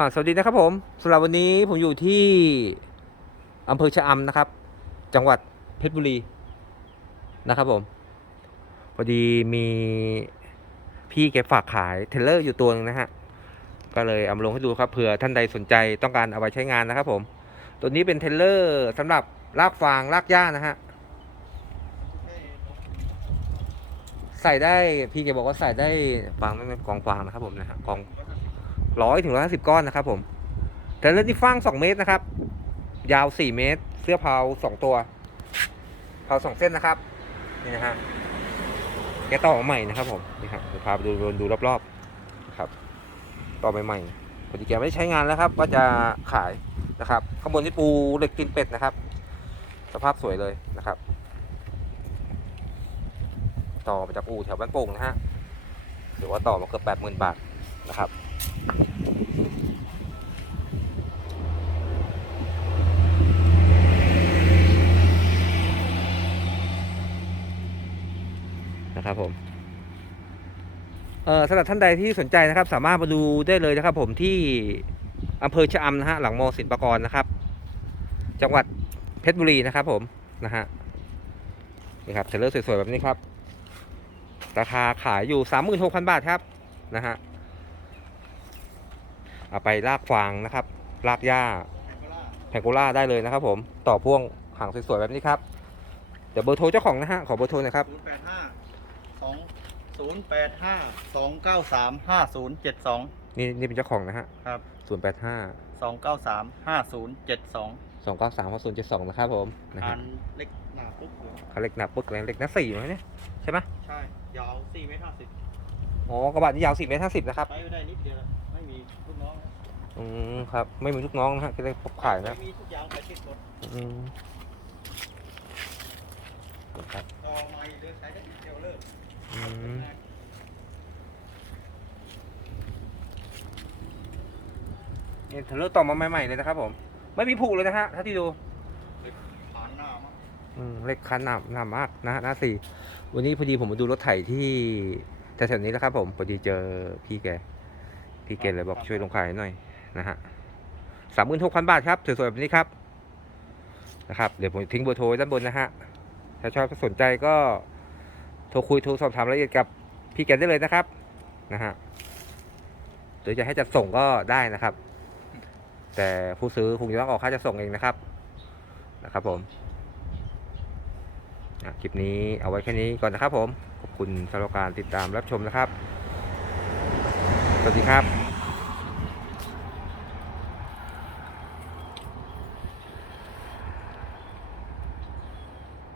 อ่าสวัสดีนะครับผมสำหรับวันนี้ผมอยู่ที่อำเภอชะอำนะครับ จังหวัดเพชรบุรีนะครับผม พอดีมีพี่แกฝากขายเทเลอร์อยู่ตัวหนึงนะฮะ ก็เลยเอามาลงให้ดูครับเผื่อท่านใดสนใจต้องการเอาไว้ใช้งานนะครับผม ตัวนี้เป็นเทเลอร์สำหรับลากฟางลากหญ้านะฮะ ใส่ได้พี่แกบอกว่าใส่ได้ฟางไม่เป็นกองฟางนะครับผมนะฮะกอง ร้อยถึงร้อยห้าสิบก้อนนะครับผมแต่เรื่องที่ฟางสองเมตรนะครับ ยาวสี่เมตร เสื้อเผาสองตัวเผาสองเส้นนะครับ นี่นะฮะแกต่อใหม่นะครับผมนี่ครับเดี๋ยวพาไปดูดูรอบๆนะครับต่อใหม่ๆพอดีแกไม่ได้ใช้งานแล้วครับว่าจะขายนะครับข้างบนนี่ปูเหล็กตีนเป็ดนะครับ สภาพสวยเลยนะครับ ต่อมาจากอู่แถวบ้านโป่งนะฮะหรือว่าต่อมาเกือบแปดหมื่นบาทนะครับ ครับผมเออสำหรับท่านใดที่สนใจนะครับ สามารถมาดูได้เลยนะครับ ผมที่อำเภอชะอำนะฮะหลังมอสินปกรณ์นะครับ จังหวัดเพชรบุรีนะครับ ผมนะฮะนี่ครับเทเลอร์สวยๆแบบนี้ครับ ราคาขายอยู่สามมหื่นหกพันบาทครับนะฮะเอาไปลากฟางนะครับ ลากหญ้าแพงโกล่าได้เลยนะครับ ผมต่อพ่วงหางสวยๆแบบนี้ครับเดี๋ยวเบอร์โทรเจ้าของนะฮะขอเบอร์โทรนะครับ085 ของ 0 8 5 2 9 3 5 0 7 2 นี่นี่เป็นเจ้าของนะฮะครับ ศูนย์แปดห้า2 9 3 5 0 7 2สองเก้าสามศูนย์เจ็ดสองนะครับผมนะอันเล็กหนาปุ๊บเหลืคันเล็กหนาปุ๊กแรงเล็กนะสี่ไหมเนี่ยใช่ไหมใช่ยาว4เมตร50อ๋อกระบะนี่ยาวสี่เมตรห้าสิบนะครับ ใช้ได้นิดเดียวไม่มีลูกน้องอืมครับ ไม่มีลูกน้องนะฮะจะได้พบขายนะไม่มีทุกอย่างไปที่ครถอืมครับ ต่อไม้เลือกใช้ได้นิดเดียวเลิก อืมนี่เทรลเลอร์ต่อมาใหม่ๆเลยนะครับผม ไม่มีผูกเลยนะฮะถ้าที่ดูผ่านหน้ามั้งอืมเล็กคันหนามหนามากนะฮะหน้าสี่วันนี้พอดีผมมาดูรถไถที่แถวๆนี้แล้วครับผมพอดีเจอพี่แก พี่แกเลยบอกช่วยลงขายหน่อยนะฮะสามหมื่นหกพันบาทครับสวยๆแบบนี้ครับนะครับ เดี๋ยวผมทิ้งเบอร์โทรไว้ด้านบนนะฮะถ้าชอบถ้าสนใจก็ โทรคุยโทรสอบถามรายละเอียดกับพี่แกนได้เลยนะครับนะฮะหรือจะให้จัดส่งก็ได้นะครับ แต่ผู้ซื้อคงจะต้องออกค่าจัดส่งเองนะครับนะครับผมอะคลิปนี้เอาไว้แค่นี้ก่อนนะครับผม ขอบคุณสำหรับการติดตามรับชมนะครับ สวัสดีครับ